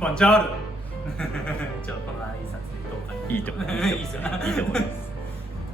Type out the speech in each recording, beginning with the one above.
ボンジョールちょっとこの挨拶どうかいいと思いますいいですよねいいと思いま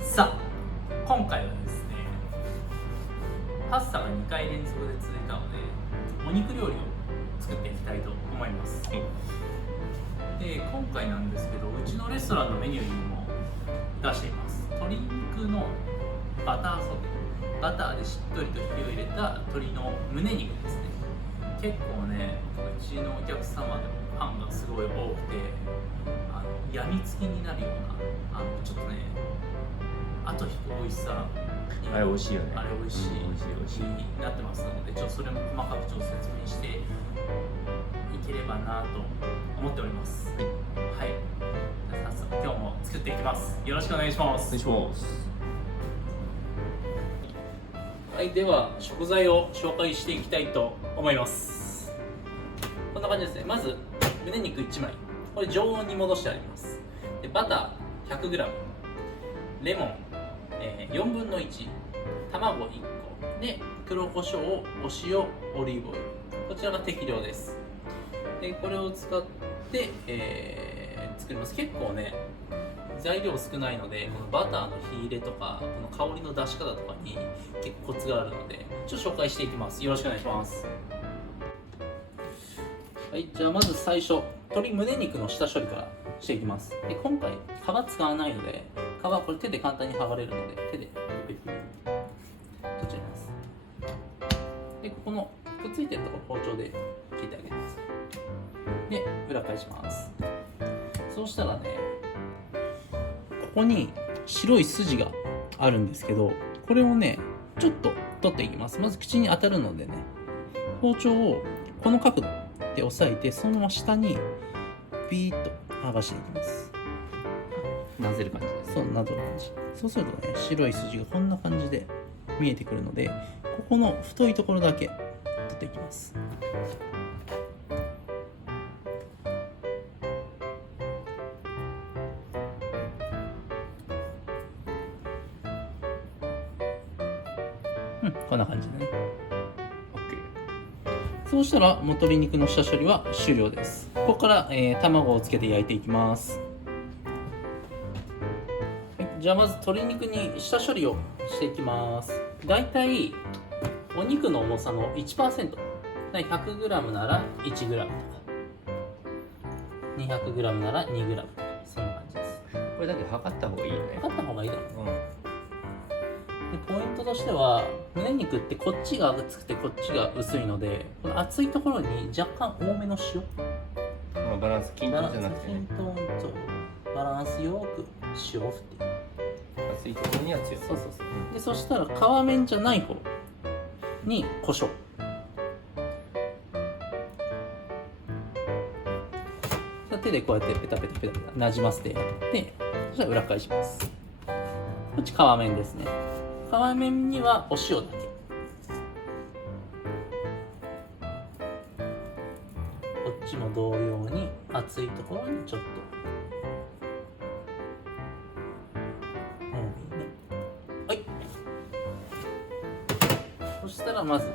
すさあ今回はですねパスタが2回連続で続いたのでお肉料理を作っていきたいと思います、で今回なんですけどうちのレストランのメニューにも出しています鶏肉のバターソテー、バターでしっとりと火を入れた鶏の胸肉ですね。結構ねうちのお客様でもファンがすごい多くてやみつきになるようなちょっとね後引く美味しさあれ美味しいよね。あれ美味しい、美味しいになってますのでちょっとそれも細かくちょっと説明していければなと思っております。はい、じゃあ早速今日も作っていきます。よろしくお願いします。お願いします。はい、では食材を紹介していきたいと思います。こんな感じですね。まず胸肉1枚、これ常温に戻してあります。でバター 100g、 レモン、4分の1、卵1個で黒胡椒、お塩、オリーブオイル、こちらが適量です。でこれを使って、作ります。結構ね材料少ないのでこのバターの火入れとかこの香りの出し方とかに結構コツがあるのでちょっと紹介していきます。よろしくお願いします。はい、じゃあまず最初鶏胸肉の下処理からしていきます。で今回皮使わないので皮これ手で簡単に剥がれるので手で取っちゃいます。でここのくっついてるところ包丁で切ってあげます。で裏返します。そうしたらねここに白い筋があるんですけどこれをねちょっと取っていきます。まず口に当たるのでね包丁をこの角度で押さえてそのまま下にビーッと剥がしていきます。なぜる感じです。そうなぞる感じ。そうするとね白い筋がこんな感じで見えてくるのでここの太いところだけ取っていきます。こんな感じでね。OK。そうしたらもう鶏肉の下処理は終了です。ここから、卵をつけて焼いていきます。はい、じゃあまず鶏肉に下処理をしていきます。だいたいお肉の重さの 1%、100g なら 1g とか 200g なら 2g とかそんな感じです。これだけ測った方がいいよね。測った方がいいだろう。でポイントとしては胸肉ってこっちが厚くてこっちが薄いのでこの厚いところに若干多めの塩、まあ、バランス均等じゃなくてね。均等とバランスよく塩を振っていく。厚いところには強い。そうそうそう。でそしたら皮面じゃない方に胡椒。さあ手でこうやってペタペタペタペタなじませてやってそしたら裏返します。こっち皮面ですね。皮面にはお塩だけ。こっちも同様に厚いところにちょっとはい。そしたらまず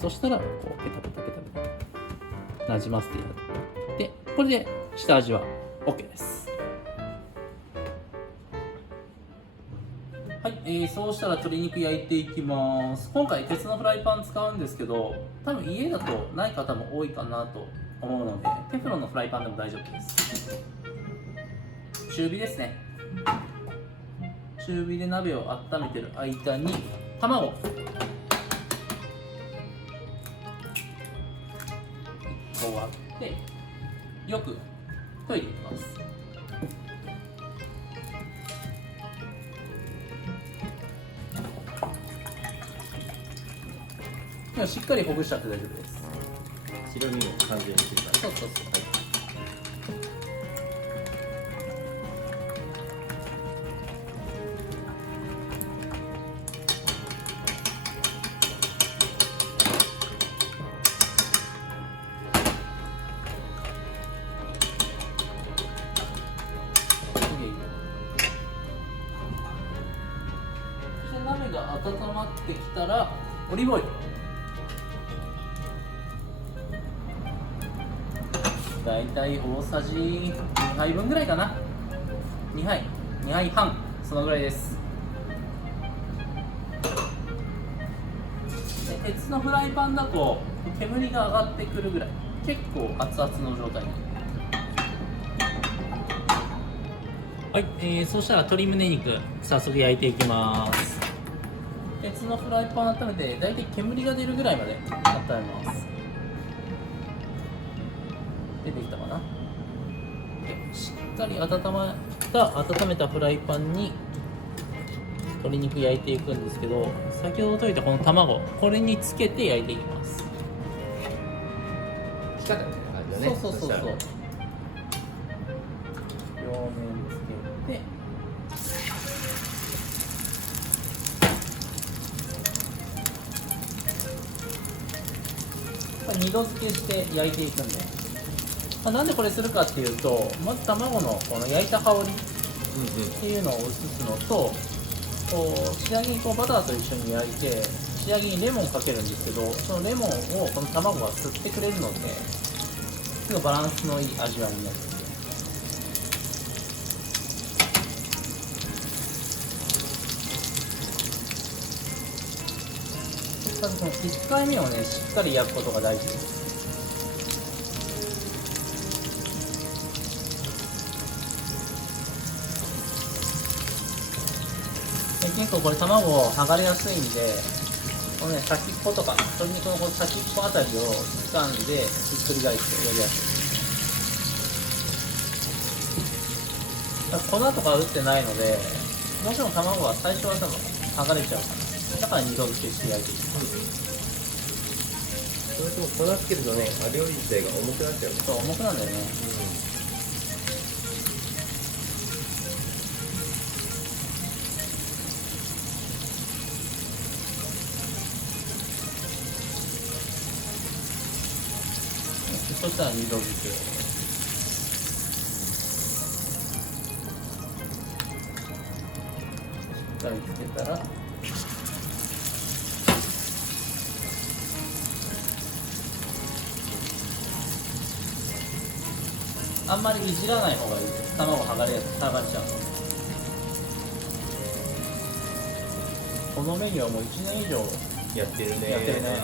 そしたらこうペタペタペタペタなじませてやってこれで下味は OK です。はい、そうしたら鶏肉焼いていきます。今回鉄のフライパン使うんですけど多分家だとない方も多いかなと思うのでテフロンのフライパンでも大丈夫です。中火ですね。中火で鍋を温めてる間に卵1個割ってよく溶いていきます。しっかりほぐしちゃって大丈夫です。白身も完全についた。そうそうそう。そして鍋が温まってきたらオリーブオイル。だいたい大さじ2杯分ぐらいかな。2杯半、そのぐらいです。で鉄のフライパンだと煙が上がってくるぐらい、結構熱々の状態に。はい、そうしたら鶏胸肉早速焼いていきます。鉄のフライパン温めてだいたい煙が出るぐらいまで温めます。出てきたかな。でしっかり温めたフライパンに鶏肉焼いていくんですけど、先ほど溶いたこの卵、これにつけて焼いていきます。仕方みたいな感じだね。そう両面つけて、これ二度漬けして焼いていくんで、なんでこれするかっていうと、まず卵のこの焼いた香りっていうのを移すのと、こう仕上げにこうバターと一緒に焼いて仕上げにレモンかけるんですけど、そのレモンをこの卵が吸ってくれるので、すごいバランスのいい味わいになる。まずこの1回目をね、しっかり焼くことが大事です。結構これ卵剥がれやすいんで、このね、先っぽとか鶏肉のこの先っぽあたりを掴んでひっくり返してやりやすい。だから粉とか打ってないので、もちろん卵は最初は多分剥がれちゃうかな。だから二度漬けして焼いていきます。それとも粉つけるとね、料理自体が重くなっちゃうね。そう、重くなるんだよね。そしたら二度漬けを。しっかりつけたら、あんまりいじらない方がいいです。卵剥がれちゃうので。このメニューはもう1年以上やってるね。やってるね。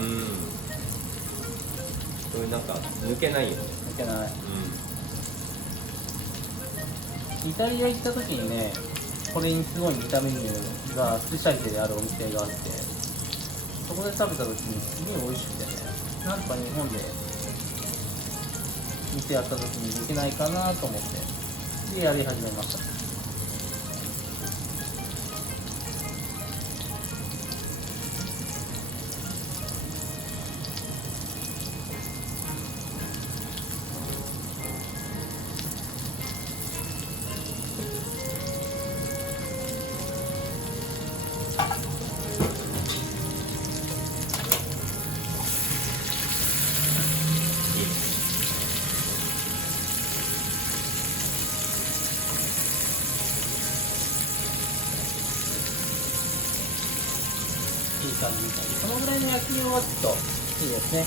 これなんか抜けないよね。抜けない。イタリア行った時にね、これにすごい似たメニューがスペシャリテであるお店があって、そこで食べた時にすごい美味しくてね、なんか日本で店やった時にできないかなと思ってでやり始めました。いい感じ、いい感じ。このぐらいの焼き色はちょっといいですね。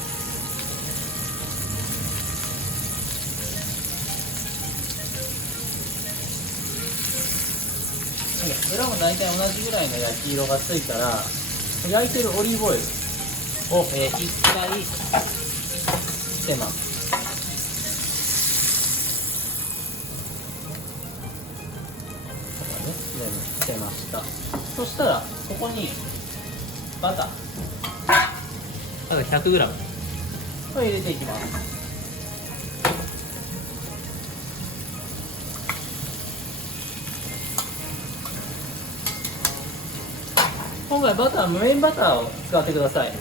裏も大体同じぐらいの焼き色がついたら、焼いてるオリーブオイルを、一回捨てます。捨てました。そしたらここにバター 100g これ入れていきます。今回バター、無塩バターを使ってください。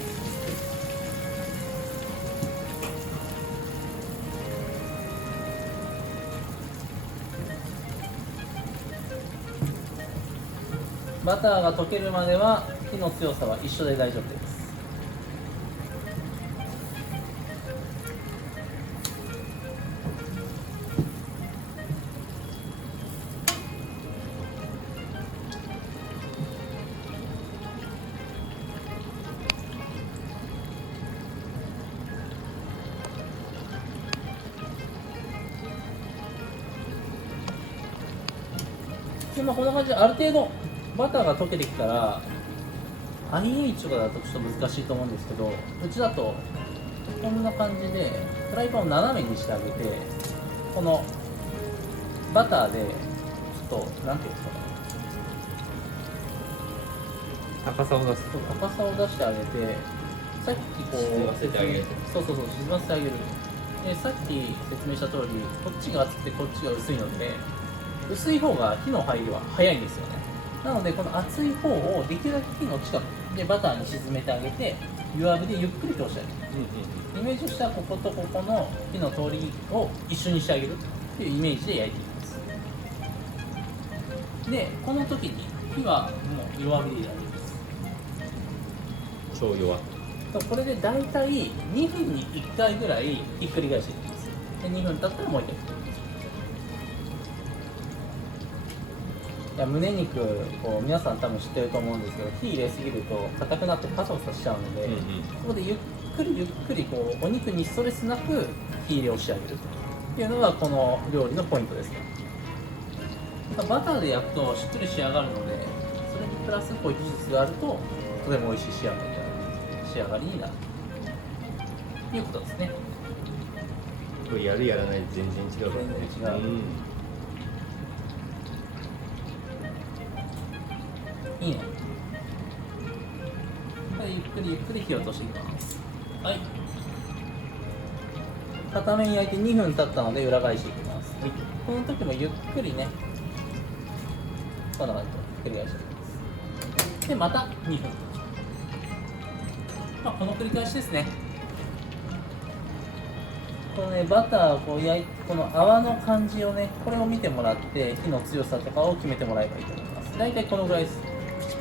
バターが溶けるまでは火の強さは一緒で大丈夫です。で、こんな感じである程度バターが溶けてきたら IH とかだとちょっと難しいと思うんですけど、うちだとこんな感じでフライパンを斜めにしてあげて、このバターでちょっとなんていうんですかね、高さを出すと高さを出してあげて、さっきこう沈ませてあげる。そう沈ませてあげる。でさっき説明した通り、こっちが厚くてこっちが薄いので、薄い方が火の入りは早いんですよね。なのでこの厚い方をできるだけ火の近くでバターに沈めてあげて、弱火でゆっくり通してあげる。イメージとしてはこことここの火の通りを一緒にしてあげるっていうイメージで焼いていきます。でこの時に火はもう弱火で大丈夫です。超弱。これで大体2分に1回ぐらいひっくり返していきます。で2分経ったらもう1回ひっくり返します。いや胸肉こう皆さん多分知ってると思うんですけど、火入れすぎると硬くなってパサパサしちゃうので、そこでゆっくりこうお肉にストレスなく火入れをしてあげるっていうのがこの料理のポイントですね。バターで焼くとしっくり仕上がるので、それにプラスこういう技術があるととても美味しい仕上がりになるということですね。これやるやらないで全然違うからね。全然違う、いいね。ゆっくり火を通していきます。はい、片面焼いて2分経ったので裏返していきます。この時もゆっくりね、こんな感じでひっくり返していきます。でまた2分、この繰り返しですね。このねバターをこう焼いて、この泡の感じをね、これを見てもらって火の強さとかを決めてもらえばいいと思います。だいたいこのぐらいです。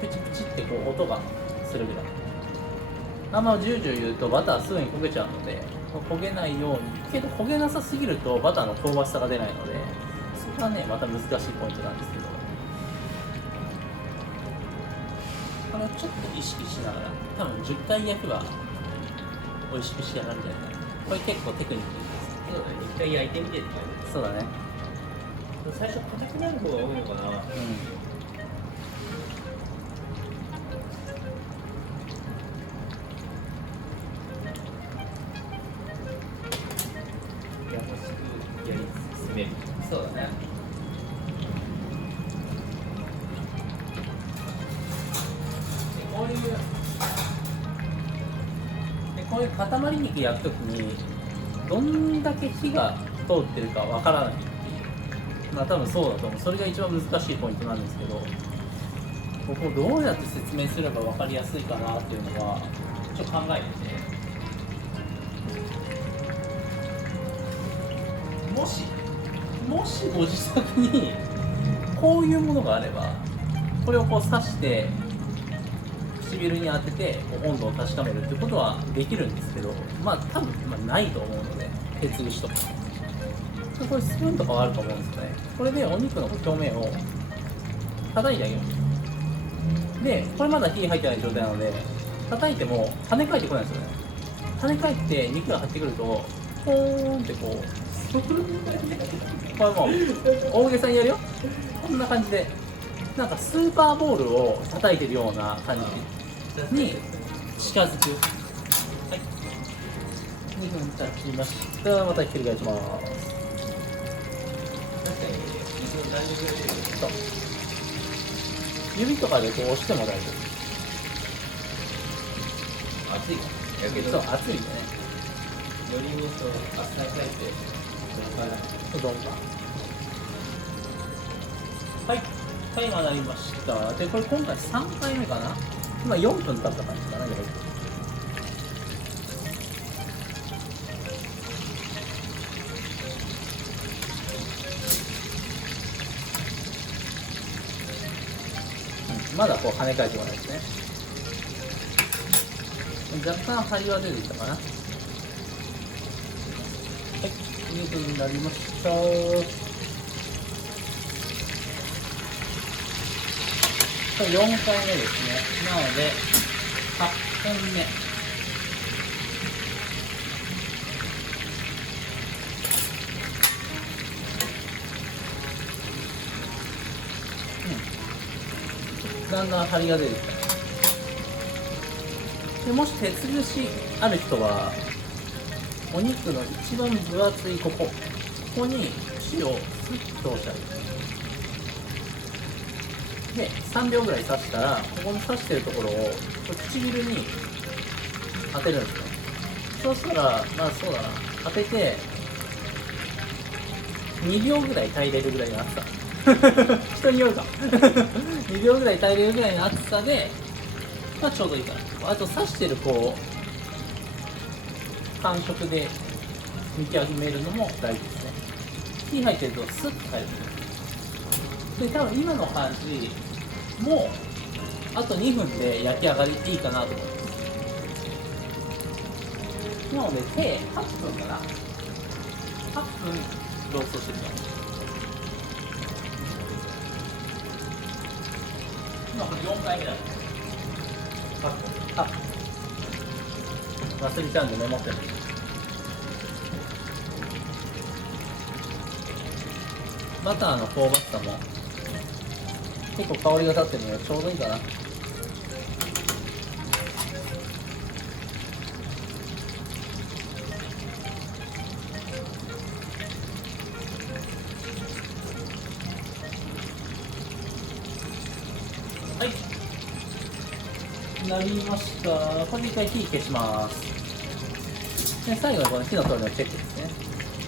プチプチってこう音がするぐらい。あんまジュージュー言うとバターすぐに焦げちゃうので、焦げないように、けど焦げなさすぎるとバターの香ばしさが出ないので、そこはねまた難しいポイントなんですけど、これをちょっと意識しながら、多分10回焼けば美味しく仕上がるんじゃないかな。これ結構テクニックです。そうだね、一回焼いてみてって感じ。そうだね。最初硬くなる方が多いのかな。優しくやり進める。そうだね。こういう塊肉焼くときにどんだけ火が通ってるかわからないっていう、多分そうだと思う。それが一番難しいポイントなんですけど、ここをどうやって説明すれば分かりやすいかなっていうのはちょっと考えてて、もしご自宅にこういうものがあれば、これをこう刺して唇に当てて温度を確かめるってことはできるんですけど、多分ないと思うので、鉄串とかこれスプーンとかはあると思うんですよね。これでお肉の表面を叩いてあげる。でこれまだ火入ってない状態なので、叩いても跳ね返ってこないんですよね。跳ね返って肉が張ってくるとポーンってこうこれもう大げさにやるよ。こんな感じでなんかスーパーボールを叩いてるような感じに近づく。はい、2分経ちました。またひっくり返します。確かに水を何時ぐらいで。そう、指とかでこう押しても大丈夫。熱いかやけど。そう、熱いんでね。よりにそうあっさり返ってうどんがはい、タイマー鳴りました。でこれ今回3回目かな。今4分経った感じかな。まだこう跳ね返ってこないですね。若干張りは出てきたかな。はい、2分になりました。これ4回目ですね。なので8本目。だんだん張りが出てきた。でもし鉄串ある人はお肉の一番分厚いここに串をスッと通してあげる。で3秒ぐらい刺したら、ここに刺してるところを唇に当てるんですね。そうしたら、まあそうだな、当てて2秒ぐらい耐えれるぐらいの熱さ人によるか2秒ぐらい耐えれるぐらいの熱さで、まあ、ちょうどいいかな。あと刺してる感触で見極めるのも大事ですね。火入ってるとスッと入る。で多分今の感じもうあと2分で焼き上がりいいかなと思います。なので計8分かな。8分ローストしてるから。今これ4回目だ。8分。忘れちゃうんでメモってる。バターの香ばしさも結構香りが立ってるのでちょうどいいかな。はい、なりました。これで一回火消します。で最後にこの火の通りのチェックですね。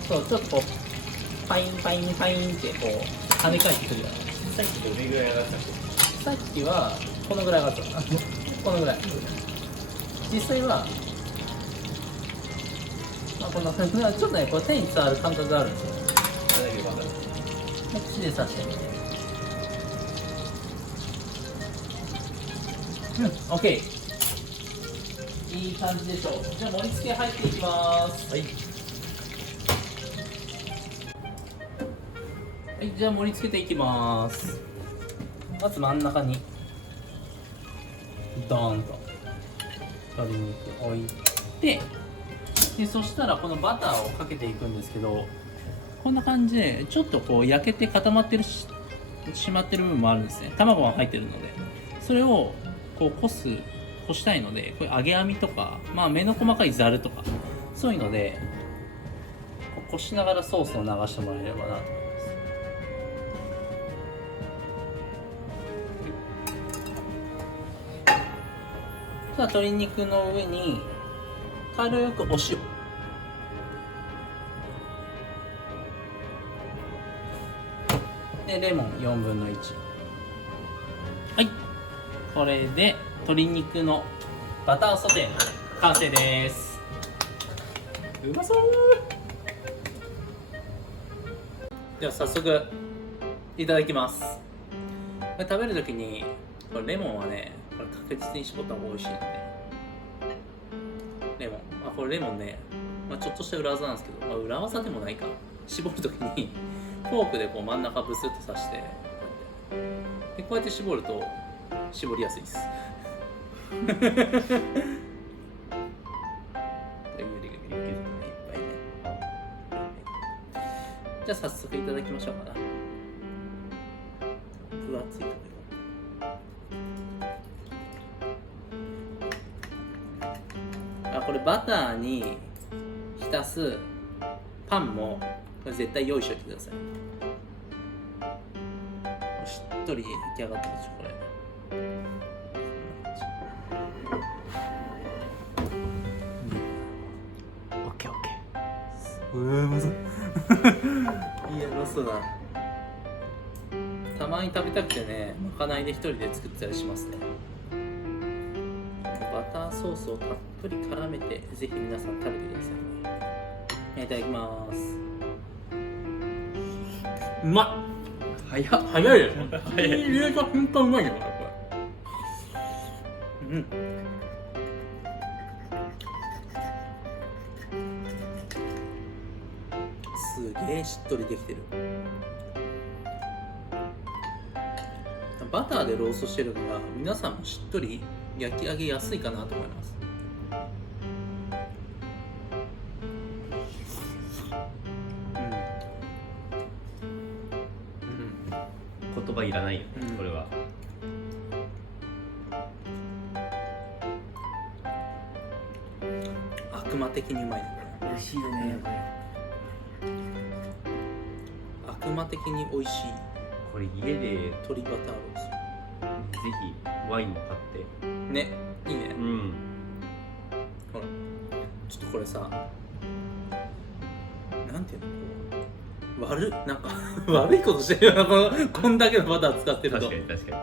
そう、ちょっとこうパインパインパインってこう跳ね返ってくるような。さっきどれぐらい上がったっけ？さっきはこのぐらい上がった。このぐらい。実際は、まあ、こんな感じでちょっとね、こう手に伝わる感覚があるんですよ。それだけ分かる。口で刺してみて。OK。いい感じでしょう。じゃあ盛り付け入っていきます。はい。はい、じゃあ盛り付けていきます。まず真ん中にドーンと鶏肉置いて、でそしたらこのバターをかけていくんですけど、こんな感じでちょっとこう焼けて固まってるしまってる部分もあるんですね。卵が入ってるので、それをこうこしたいので、これ揚げ網とか、まあ目の細かいざるとかそういうのでこしながらソースを流してもらえればなと思います。さあ鶏肉の上に軽くお塩、でレモン4分の1。はい、これで鶏肉のバターソテー完成です。うまそう。では早速いただきます。これ食べるときにこれレモンはね、これ確実に絞った方が美味しいので、レモン、これレモンね、ちょっとした裏技なんですけど、裏技でもないか、絞るときにフォークでこう真ん中ブスッと刺して、でこうやって絞ると絞りやすいです。グリグリグリグリいっぱいね。じゃあ早速いただきましょうかな。分厚いところ。これバターに浸すパンもこれ絶対用意しておいてください。しっとり焼き上がってるでしょこれ。オッケーオッケー。うまそう。いやうまそうだ。たまに食べたくてね、まかないで一人で作ったりしますね。バターソースをたっぷり絡めて、ぜひ皆さん食べてくださいね。いただきます。うまっ。早いです。早い。入れが本当うまいよこれ。すげえしっとりできてる。バターでローストしてるから皆さんもしっとり焼き上げやすいかなと思います。言葉いらないよね、これは。的にうまいねこ美味しいよねこれ。れ。悪魔的に美味しいこれ家でぜ鶏バターロースひワインも買ってね、いいね。うんほらちょっとこれさ、なんていうの、なんか悪いことしてるよな、こんだけのバター使ってると。確かに確かに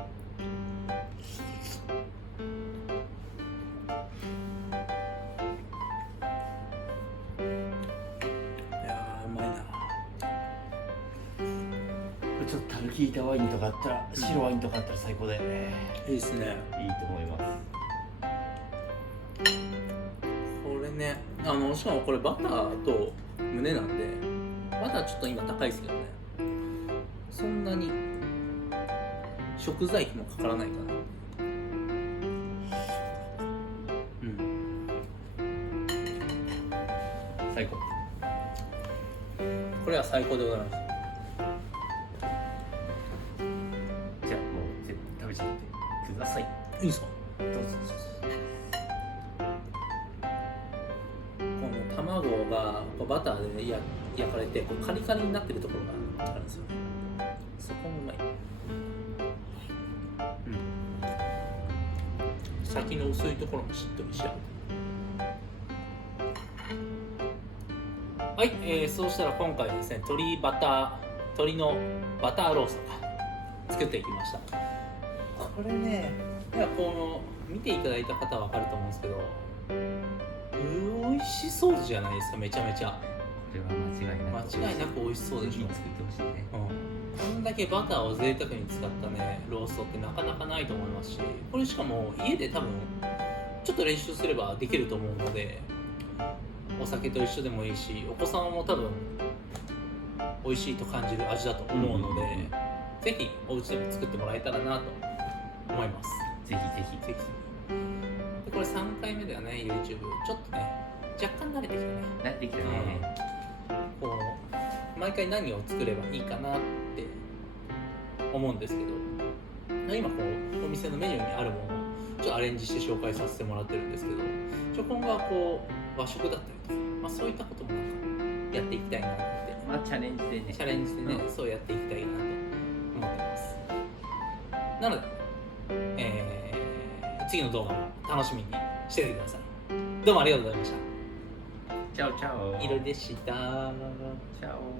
いやーうまいな。ちょっと樽効いたワインとかあったら、白ワインとかあったら最高だよね。いいですね。いいと思いますこれね、しかもこれバターと胸なんで、バターちょっと今高いですけどね、そんなに食材費もかからないかな。うん、最高これは最高でございます。じゃあもう食べちゃってくださいいいですか。どうぞこの卵がこうバターで焼かれてこうカリカリになってるところがあるんですよ。そこもうまい。先の薄いところもしっとりし合う。はい、そうしたら今回ですね、鶏のバターロースト作っていきました。これね、いやこの見ていただいた方は分かると思うんですけど、美味しそうじゃないですか。めちゃめちゃこれは間違いなく美味しそうでしょ。ぜひ作ってほしいねこんだけバターを贅沢に使ったねローストってなかなかないと思いますし、これしかも家で多分ちょっと練習すればできると思うので、お酒と一緒でもいいし、お子様も多分美味しいと感じる味だと思うので、ぜひお家でも作ってもらえたらなと思います。ぜひぜひぜひでこれ3回目だよね YouTube。 ちょっとね若干慣れてきたね。なってきたねこう毎回何を作ればいいかなって思うんですけど、今こうお店のメニューにあるものをちょっとアレンジして紹介させてもらってるんですけど、今後はこう和食だったりとか、そういったこともなんかやっていきたいなって、まあチャレンジでねチャレンジでね、そうやっていきたいなと思ってます。なので、次の動画も楽しみにしててください。どうもありがとうございました。チャオチャオいろりでした。チャオ